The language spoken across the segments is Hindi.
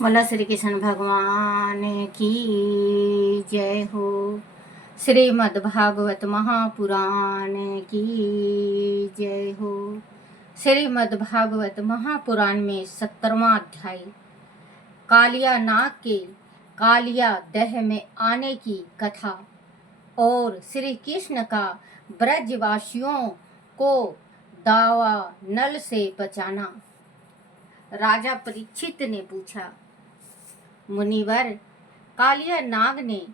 बोला श्री कृष्ण भगवान की जय हो। श्रीमद् भागवत महापुराण की जय हो। श्रीमद् भागवत महापुराण में 17वां अध्याय कालिया नाग के कालिया दह में आने की कथा और श्री कृष्ण का ब्रजवासियों को दावा नल से बचाना। राजा परीक्षित ने पूछा, मुनिवर, कालिया नाग ने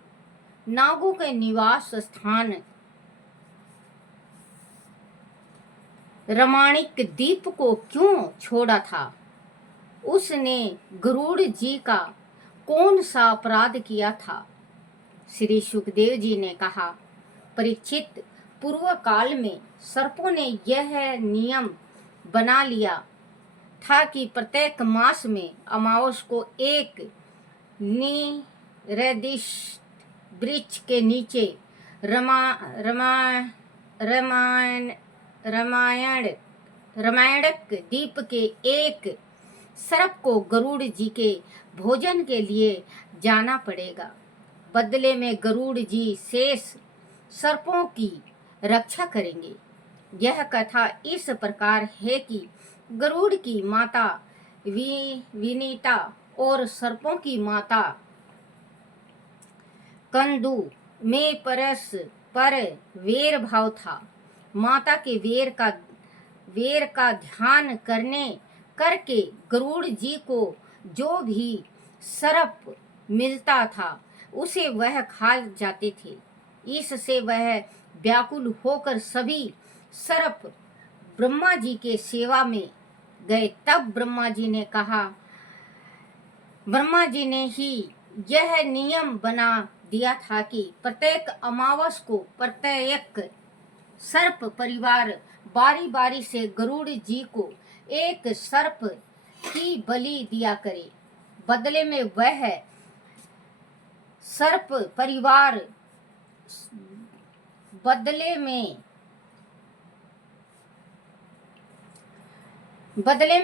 नागों के निवास स्थान रमाणिक द्वीप को क्यों छोड़ा था? उसने गरुड़ जी का कौन सा अपराध किया था? श्री सुखदेव जी ने कहा, परीक्षित, पूर्व काल में सर्पों ने यह नियम बना लिया था कि प्रत्येक मास में अमावस को एक निर्दिष्ट वृक्ष के नीचे रामायणक द्वीप के एक सर्प को गरुड़ जी के भोजन के लिए जाना पड़ेगा। बदले में गरुड़ जी शेष सर्पों की रक्षा करेंगे। यह कथा इस प्रकार है कि गरुड़ की माता विनीता और सर्पों की माता कंदू में परस्पर वेर भाव था। माता के वेर का ध्यान करके गरुड़ जी को जो भी सर्प मिलता था उसे वह खा जाते थे। इससे वह व्याकुल होकर सभी सर्प ब्रह्मा जी के सेवा में गए। तब ब्रह्मा जी ने ही यह नियम बना दिया था कि प्रत्येक अमावस को प्रत्येक सर्प परिवार बारी बारी से गरुड़ जी को एक सर्प की बलि दिया करे। बदले में वह सर्प परिवार बदले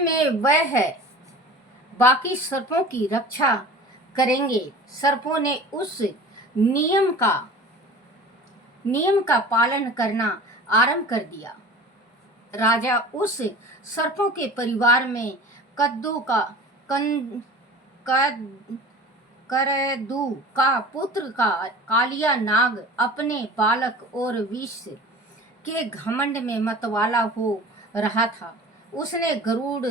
में वह बाकी सर्पों की रक्षा करेंगे। सर्पों ने उस नियम का पालन करना आरंभ कर दिया। राजा उस सर्पों के परिवार में करदू का पुत्र का कालिया नाग अपने बालक और विष के घमंड में मतवाला हो रहा था। उसने गरुड़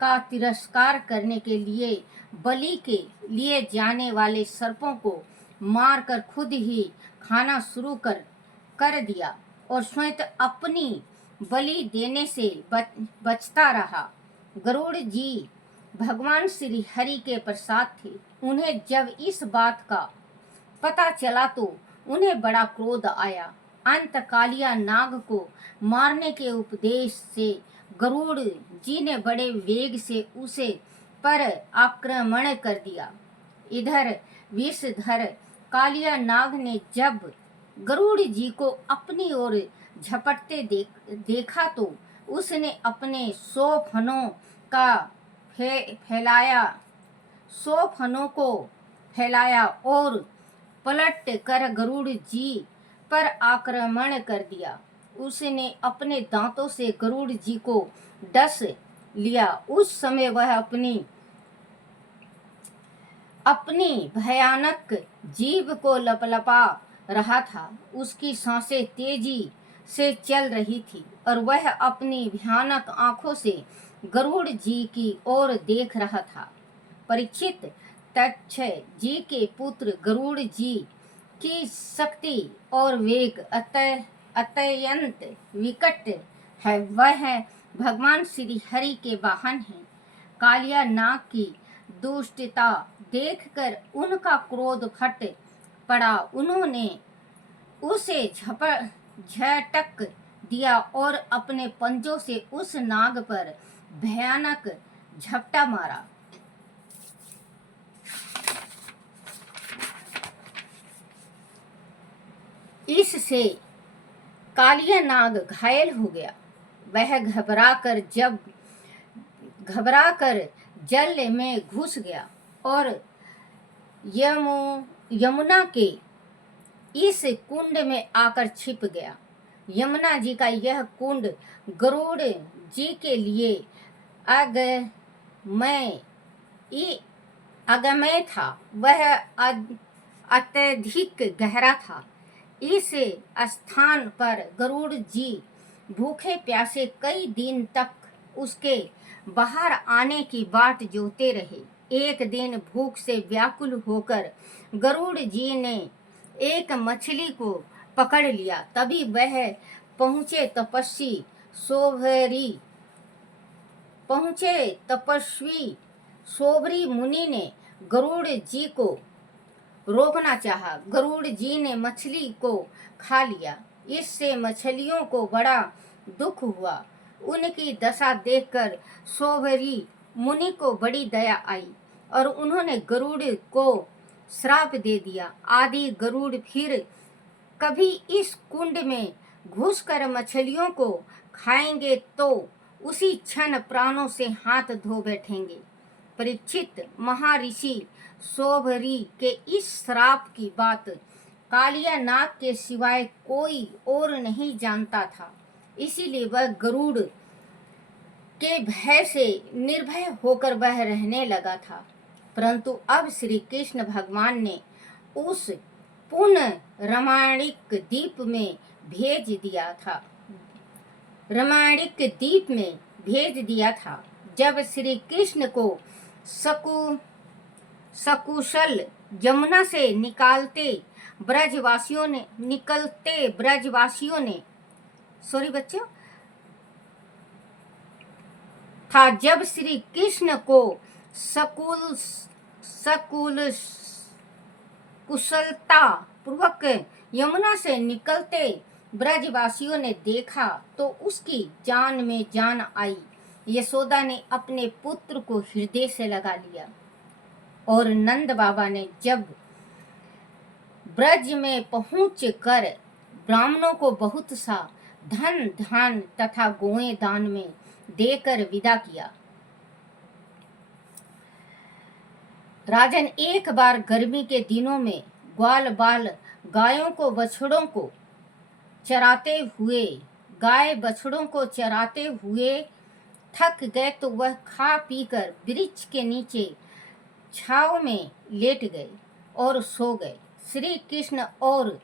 का तिरस्कार करने के लिए बलि के लिए जाने वाले सर्पों को मारकर खुद ही खाना शुरू कर दिया और स्वयं अपनी बलि देने से बचता रहा। गरुड़ जी भगवान श्री हरि के प्रसाद थे। उन्हें जब इस बात का पता चला तो उन्हें बड़ा क्रोध आया। अंत कालिया नाग को मारने के उपदेश से गरुड़ जी ने बड़े वेग से उसे पर आक्रमण कर दिया। इधर विषधर कालिया नाग ने जब गरुड़ जी को अपनी ओर झपटते देखा तो उसने अपने 100 फनों को फैलाया और पलट कर गरुड़ जी पर आक्रमण कर दिया। उसने अपने दांतों से गरुड़ जी को डस लिया। उस समय वह अपनी भयानक जीभ को लपलपा रहा था। उसकी सांसें तेजी से चल रही थी और वह अपनी भयानक आंखों से गरुड़ जी की ओर देख रहा था। परीक्षित, तक्षय जी के पुत्र गरुड़ जी की शक्ति और वेग अत्यंत विकट है। वह भगवान श्री हरि के वाहन है। कालिया नाग की दुष्टता देखकर उनका क्रोध फट पड़ा। उन्होंने उसे झटक दिया और अपने पंजों से उस नाग पर भयानक झपटा मारा। इससे कालिया नाग घायल हो गया। वह घबराकर जल में घुस गया और यमुना के इस कुंड में आकर छिप गया। यमुना जी का यह कुंड गरुड़ जी के लिए अगमय था। वह अत्यधिक गहरा था। इस स्थान पर गरुड़ जी भूखे प्यासे कई दिन तक उसके बाहर आने की बाट जोते रहे। एक दिन भूख से व्याकुल होकर गरुड़ जी ने एक मछली को पकड़ लिया। तभी वह तपस्वी सोबरी मुनि ने गरुड़ जी को रोकना चाहा। गरुड़ जी ने मछली को खा लिया। इससे मछलियों को बड़ा दुख हुआ। उनकी दशा देखकर सोबरी मुनि को बड़ी दया आई और उन्होंने गरुड़ को श्राप दे दिया। आदि गरुड़ फिर कभी इस कुंड में घुसकर मछलियों को खाएंगे तो उसी क्षण प्राणों से हाथ धो बैठेंगे। परीक्षित, महर्षि सोबरी के इस श्राप की बात कालिया नाग के सिवाय कोई और नहीं जानता था। इसीलिए वह गरुड़ के भय से निर्भय होकर वह रहने लगा था। परंतु अब श्री कृष्ण भगवान ने उस पुनः रमणीक द्वीप में भेज दिया था। जब श्री कृष्ण को सकुशल यमुना से निकलते ब्रजवासियों ने जब श्री कृष्ण को कुशलता पूर्वक यमुना से निकलते ब्रजवासियों ने देखा तो उसकी जान में जान आई। यशोदा ने अपने पुत्र को हृदय से लगा लिया और नंद बाबा ने जब ब्रज में पहुंच कर ब्राह्मणों को बहुत सा धन धान तथा गोएं दान में देकर विदा किया। राजन, एक बार गर्मी के दिनों में ग्वाल बाल गाय बछड़ों को चराते हुए थक गए तो वह खा पीकर वृक्ष के नीचे छाव में लेट गए और सो गए। श्री कृष्ण और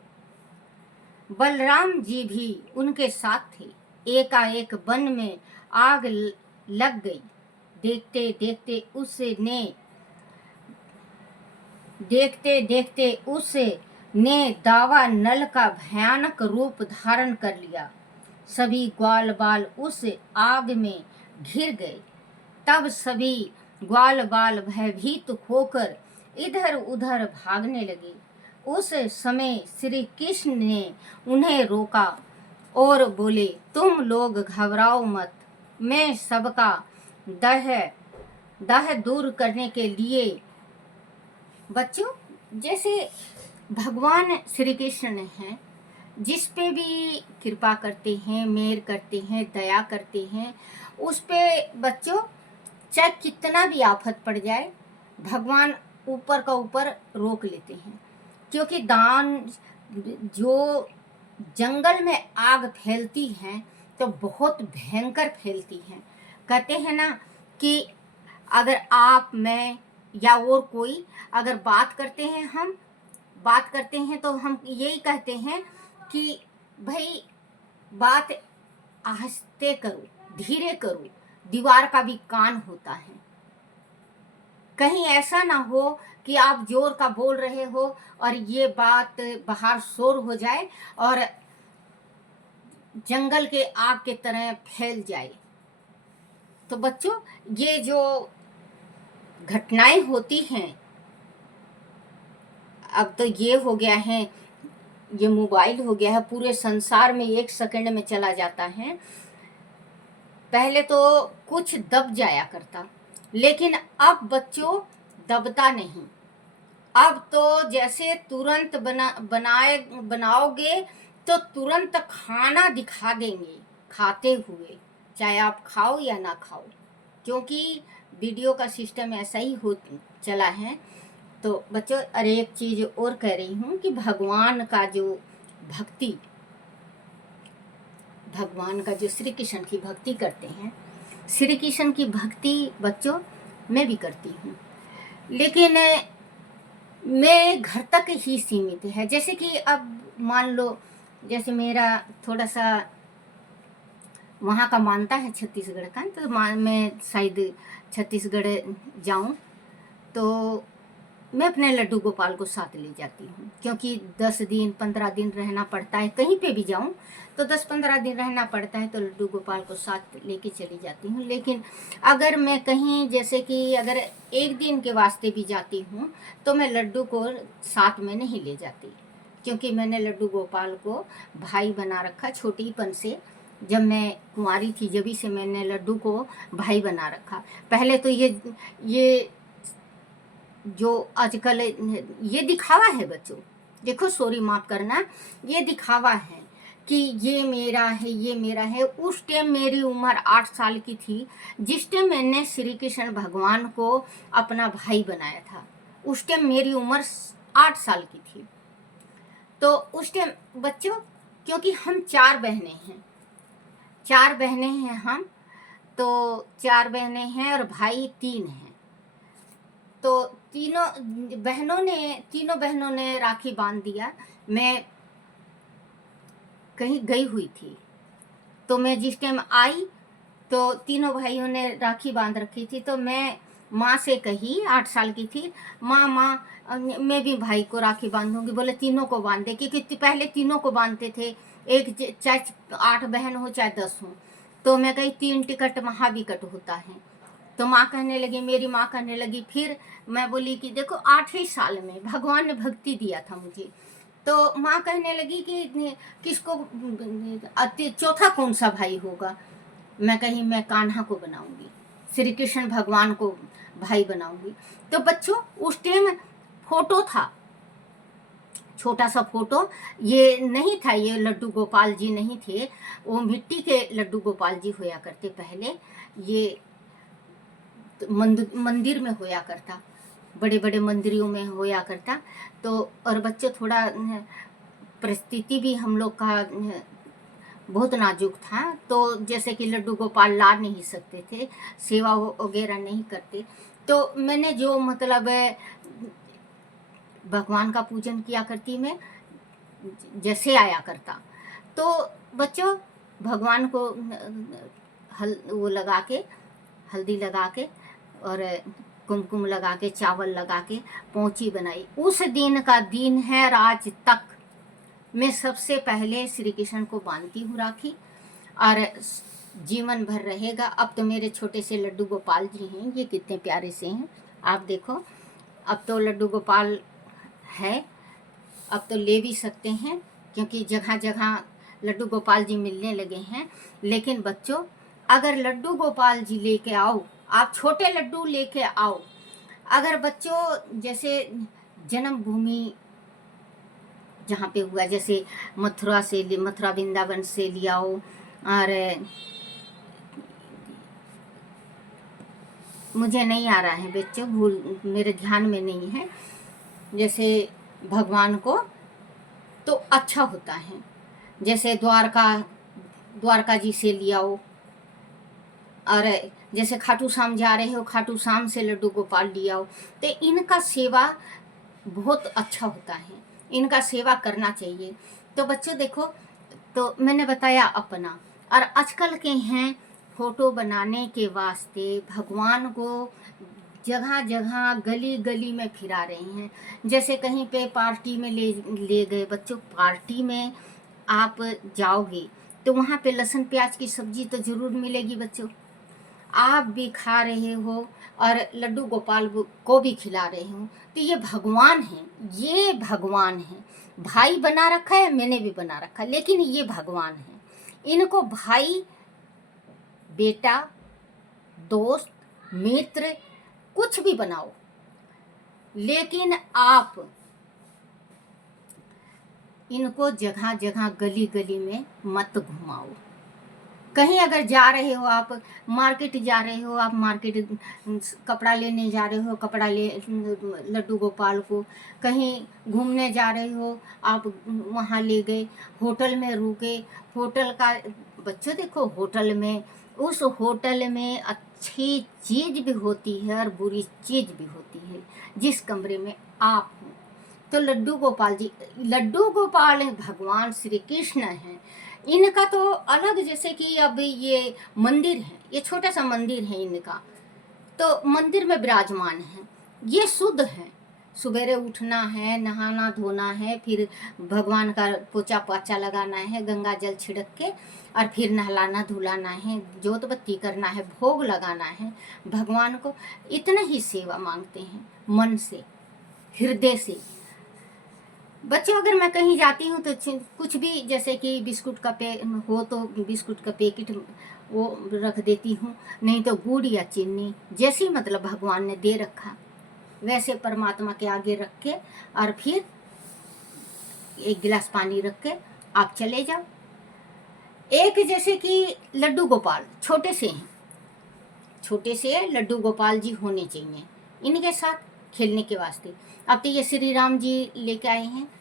बलराम जी भी उनके साथ थे। एकाएक वन में आग लग गई। देखते देखते उसने दावा नल का भयानक रूप धारण कर लिया। सभी ग्वाल बाल उस आग में घिर गए। तब सभी ग्वाल बाल भयभीत होकर इधर उधर भागने लगे। उस समय श्री कृष्ण ने उन्हें रोका और बोले, तुम लोग घबराओ मत। मैं सबका दाह दूर करने के लिए बच्चों, जैसे भगवान श्री कृष्ण हैं, जिस पे भी कृपा करते हैं, मेहर करते हैं, दया करते हैं, उस पे बच्चों चाहे कितना भी आफत पड़ जाए भगवान ऊपर का ऊपर रोक लेते हैं। क्योंकि जो जंगल में आग फैलती है तो बहुत भयंकर फैलती है। कहते हैं ना कि अगर आप, मैं या और कोई अगर बात करते हैं तो हम यही कहते हैं कि भाई बात आहिस्ते करो, धीरे करो, दीवार का भी कान होता है। कहीं ऐसा ना हो कि आप जोर का बोल रहे हो और ये बात बाहर शोर हो जाए और जंगल के आग के तरह फैल जाए। तो बच्चों, ये जो घटनाएं होती हैं, अब तो ये हो गया है, ये मोबाइल हो गया है, पूरे संसार में 1 सेकंड में चला जाता है। पहले तो कुछ दब जाया करता, लेकिन अब बच्चों दबता नहीं। अब तो जैसे तुरंत बनाओगे तो तुरंत खाना दिखा देंगे खाते हुए, चाहे आप खाओ या ना खाओ। क्योंकि वीडियो का सिस्टम ऐसा ही हो चला है। तो बच्चों, और एक चीज़ और कह रही हूँ कि भगवान का जो श्री कृष्ण की भक्ति करते हैं, श्री कृष्ण की भक्ति बच्चों मैं भी करती हूँ, लेकिन मैं घर तक ही सीमित है। जैसे कि अब मान लो, जैसे मेरा थोड़ा सा वहाँ का मानता है छत्तीसगढ़ का, तो मैं शायद छत्तीसगढ़ जाऊँ तो मैं अपने लड्डू गोपाल को साथ ले जाती हूँ, क्योंकि 10 दिन 15 दिन रहना पड़ता है। कहीं पे भी जाऊँ तो 10-15 दिन रहना पड़ता है, तो लड्डू गोपाल को साथ लेके चली जाती हूँ। लेकिन अगर मैं कहीं, जैसे कि अगर एक दिन के वास्ते भी जाती हूँ, तो मैं लड्डू को साथ में नहीं ले जाती, क्योंकि मैंने लड्डू गोपाल को भाई बना रखा छोटीपन से। जब मैं कुंवारी थी जभी से मैंने लड्डू को भाई बना रखा। पहले तो ये जो आजकल ये दिखावा है बच्चों, देखो सॉरी माफ़ करना, ये दिखावा है कि ये मेरा है, ये मेरा है। उस टाइम मेरी उम्र 8 साल की थी, जिस टाइम मैंने श्री कृष्ण भगवान को अपना भाई बनाया था। उस टाइम मेरी उम्र 8 साल की थी। तो उस टाइम बच्चों, क्योंकि हम 4 बहनें हैं, 4 बहनें हैं हम, तो 4 बहनें हैं और भाई 3 हैं। तो तीनों बहनों ने राखी बांध दिया। मैं कहीं गई हुई थी, तो मैं जिस टाइम आई तो तीनों भाइयों ने राखी बांध रखी थी। तो मैं माँ से कही, 8 साल की थी, माँ मैं भी भाई को राखी बांधूंगी। बोले तीनों को बांध दे, क्योंकि पहले तीनों को बांधते थे, एक चाहे 8 बहन हो चाहे 10 हो। तो मैं कही 3 टिकट महाविकट होता है। तो माँ कहने लगी, मेरी माँ कहने लगी, फिर मैं बोली कि देखो 8 ही साल में भगवान ने भक्ति दिया था मुझे। तो माँ कहने लगी कि किसको चौथा कौन सा भाई होगा। मैं कही मैं कान्हा को बनाऊंगी, श्री कृष्ण भगवान को भाई बनाऊंगी। तो बच्चों उस टाइम फोटो था, छोटा सा फोटो, ये नहीं था, ये लड्डू गोपाल जी नहीं थे, वो मिट्टी के लड्डू गोपाल जी होया करते पहले। ये मंदिर में होया करता, बड़े बड़े मंदिरों में होया करता। तो और बच्चों थोड़ा परिस्थिति भी हम लोग का बहुत नाजुक था, तो जैसे कि लड्डू गोपाल ला नहीं सकते थे, सेवा वगैरह नहीं करते। तो मैंने जो मतलब भगवान का पूजन किया करती मैं, जैसे आया करता। तो बच्चों भगवान को वो लगा के, हल्दी लगा के और कुमकुम लगा के, चावल लगा के पौंची बनाई। उस दिन का दिन है, और आज तक मैं सबसे पहले श्री कृष्ण को बांधती हूँ राखी, और जीवन भर रहेगा। अब तो मेरे छोटे से लड्डू गोपाल जी हैं, ये कितने प्यारे से हैं, आप देखो। अब तो लड्डू गोपाल है, अब तो ले भी सकते हैं, क्योंकि जगह जगह लड्डू गोपाल जी मिलने लगे हैं। लेकिन बच्चों अगर लड्डू गोपाल जी लेके आओ, आप छोटे लड्डू लेके आओ, अगर बच्चों जैसे जन्मभूमि जहाँ पे हुआ, जैसे मथुरा वृंदावन से ले आओ, और मुझे नहीं आ रहा है बच्चों, भूल मेरे ध्यान में नहीं है, जैसे भगवान को तो अच्छा होता है। जैसे द्वारका जी से ले आओ, और जैसे खाटू श्याम जा रहे हो, खाटू श्याम से लड्डू गोपाल ले आओ। तो इनका सेवा बहुत अच्छा होता है, इनका सेवा करना चाहिए। तो बच्चों देखो, तो मैंने बताया अपना, और आजकल के हैं फोटो बनाने के वास्ते भगवान को जगह जगह गली गली में फिरा रहे हैं। जैसे कहीं पे पार्टी में ले गए बच्चों, पार्टी में आप जाओगे तो वहाँ पे लहसुन प्याज की सब्जी तो ज़रूर मिलेगी बच्चों, आप भी खा रहे हो और लड्डू गोपाल को भी खिला रहे हो। तो ये भगवान है, ये भगवान है। भाई बना रखा है, मैंने भी बना रखा, लेकिन ये भगवान है। इनको भाई, बेटा, दोस्त, मित्र कुछ भी बनाओ, लेकिन आप इनको जगह जगह गली गली में मत घुमाओ। कहीं अगर जा रहे हो आप, मार्केट जा रहे हो आप, मार्केट कपड़ा लेने जा रहे हो, कपड़ा ले लड्डू गोपाल को, कहीं घूमने जा रहे हो आप, वहाँ ले गए, होटल में रुके, होटल का बच्चों देखो, होटल में, उस होटल में अच्छी चीज़ भी होती है और बुरी चीज़ भी होती है, जिस कमरे में आप हो। तो लड्डू गोपाल भगवान श्री कृष्ण हैं। इनका तो अलग, जैसे कि अब ये मंदिर है, ये छोटा सा मंदिर है इनका, तो मंदिर में विराजमान है, ये शुद्ध है। सवेरे उठना है, नहाना धोना है, फिर भगवान का पोछा पाछा लगाना है, गंगा जल छिड़क के, और फिर नहलाना धुलाना है, जोत बत्ती करना है, भोग लगाना है भगवान को। इतना ही सेवा मांगते हैं मन से, हृदय से। बच्चों अगर मैं कहीं जाती हूँ तो कुछ भी, जैसे कि बिस्कुट का हो तो बिस्कुट का पैकेट वो रख देती हूँ, नहीं तो गुड़ या चीनी, जैसी मतलब भगवान ने दे रखा वैसे परमात्मा के आगे रख के, और फिर एक गिलास पानी रख के आप चले जाओ। एक जैसे कि लड्डू गोपाल छोटे से हैं, छोटे से लड्डू गोपाल जी होने चाहिए इनके साथ खेलने के वास्ते। अब तो ये श्री राम जी लेके आए हैं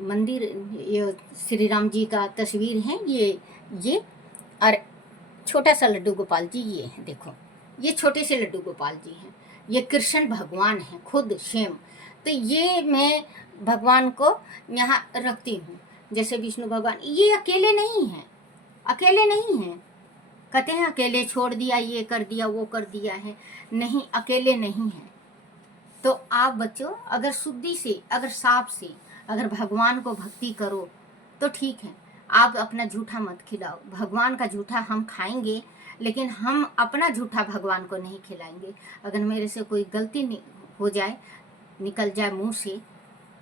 मंदिर, ये श्री राम जी का तस्वीर है ये और छोटा सा लड्डू गोपाल जी ये है, देखो ये छोटे से लड्डू गोपाल जी हैं, ये कृष्ण भगवान हैं खुद स्वयं। तो ये मैं भगवान को यहाँ रखती हूँ, जैसे विष्णु भगवान, ये अकेले नहीं हैं, अकेले नहीं हैं। कहते हैं अकेले छोड़ दिया, ये कर दिया, वो कर दिया है, नहीं, अकेले नहीं हैं। तो आप बच्चों अगर शुद्धि से, अगर साफ से, अगर भगवान को भक्ति करो तो ठीक है। आप अपना झूठा मत खिलाओ, भगवान का झूठा हम खाएंगे, लेकिन हम अपना झूठा भगवान को नहीं खिलाएंगे। अगर मेरे से कोई गलती हो जाए, निकल जाए मुंह से,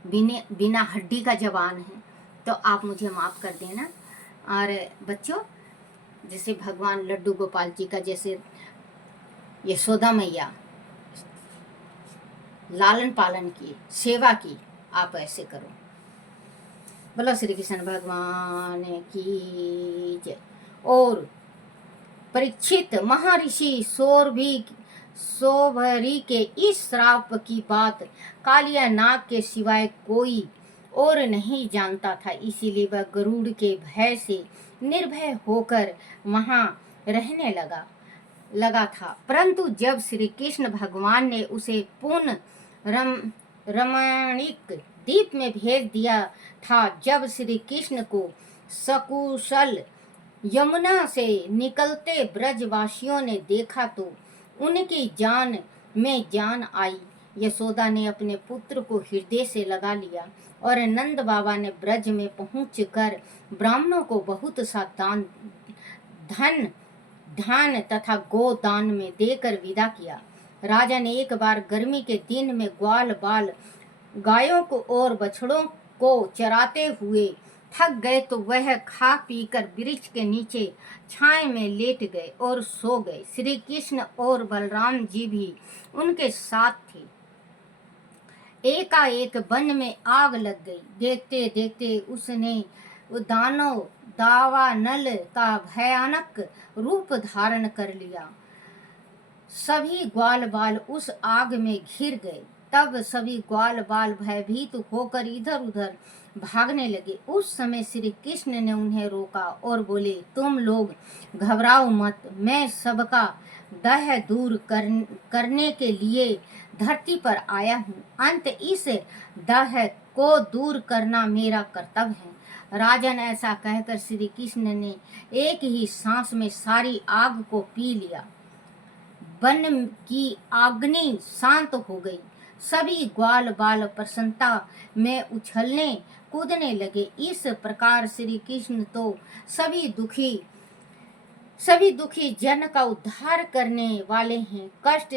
बिना हड्डी का जवान है, तो आप मुझे माफ़ कर देना। और बच्चों जैसे भगवान लड्डू गोपाल जी का, जैसे यशोदा मैया लालन पालन की, सेवा की, आप ऐसे करो। बोलो श्री कृष्ण भगवान की जय। और परीक्षित महर्षि सोभरी के इस श्राप की बात कालिया नाग के सिवाय कोई और नहीं जानता था, इसीलिए वह गरुड़ के भय से निर्भय होकर वहां रहने लगा था। परंतु जब श्री कृष्ण भगवान ने उसे पूर्ण रमणीक द्वीप में भेज दिया था, जब श्री कृष्ण को सकुशल यमुना से निकलते ब्रजवासियों ने देखा तो उनकी जान में जान आई। यशोदा ने अपने पुत्र को हृदय से लगा लिया और नंद बाबा ने ब्रज में पहुंचकर ब्राह्मणों को बहुत सा धान तथा गोदान में देकर विदा किया। राजा ने एक बार गर्मी के दिन में ग्वाल बाल गायों को और बछड़ों को चराते हुए थक गए तो वह खा पीकर वृक्ष के नीचे छाए में लेट गए और सो गए। श्री कृष्ण और बलराम जी भी उनके साथ थे। एकाएक वन में आग लग गई। देखते देखते उसने दावानल का भयानक रूप धारण कर लिया। सभी ग्वाल बाल उस आग में घिर गए। तब सभी ग्वाल बाल भयभीत होकर इधर उधर भागने लगे। उस समय श्री कृष्ण ने उन्हें रोका और बोले, तुम लोग घबराओ मत, मैं सबका दह दूर करने के लिए धरती पर आया हूँ। अंत इस दह को दूर करना मेरा कर्तव्य है। राजन ऐसा कहकर श्री कृष्ण ने एक ही सांस में सारी आग को पी लिया। वन की अग्नि शांत हो गई। सभी ग्वाल बाल प्रसन्नता में उछलने कूदने लगे। इस प्रकार श्री कृष्ण तो सभी दुखी जन का उद्धार करने वाले हैं। कष्ट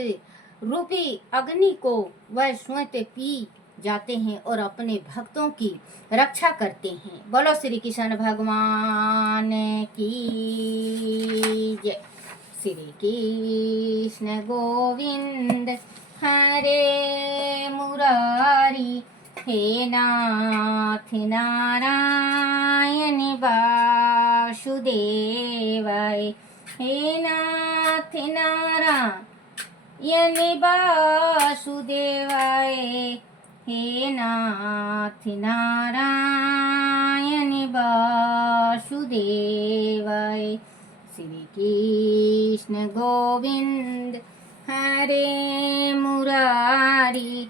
रूपी अग्नि को वह स्वयं पी जाते हैं और अपने भक्तों की रक्षा करते हैं। बोलो श्री कृष्ण भगवान की जय। श्री कृष्ण गोविंद हरे मुरारी, हे नाथ नारायण बा वासुदेवाय। हे नाथ नारायण वासुदेवाय। हे नाथ नारायण वासुदेवाय। श्री कृष्ण गोविंद हरे मुरारी।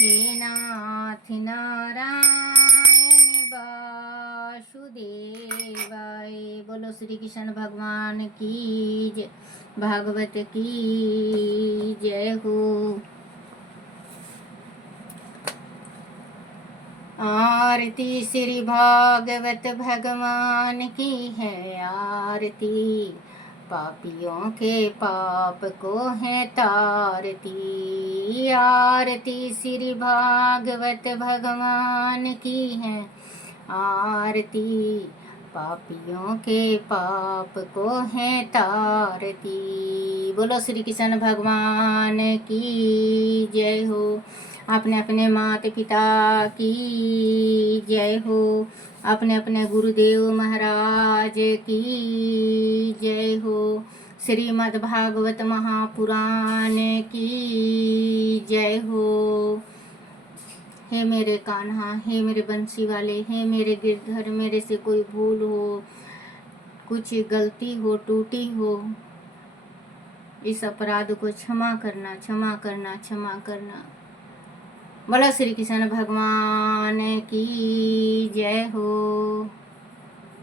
हे नाथ नारायण वासुदेवाय। बोलो श्री कृष्ण भगवान की जय, भागवत की जय हो। आरती श्री भागवत भगवान की है आरती। पापियों के पाप को है तारती। आरती श्री भागवत भगवान की है आरती। पापियों के पाप को है तारती। बोलो श्री कृष्ण भगवान की जय हो। अपने अपने माता पिता की जय हो। अपने अपने गुरुदेव महाराज की जय हो। श्रीमद् भागवत महापुराण की जय हो। हे मेरे कान्हा, हे मेरे बंसी वाले, हे मेरे गिरधर, मेरे से कोई भूल हो, कुछ गलती हो, टूटी हो, इस अपराध को क्षमा करना, क्षमा करना, क्षमा करना। बोलो श्री कृष्ण भगवान की जय हो।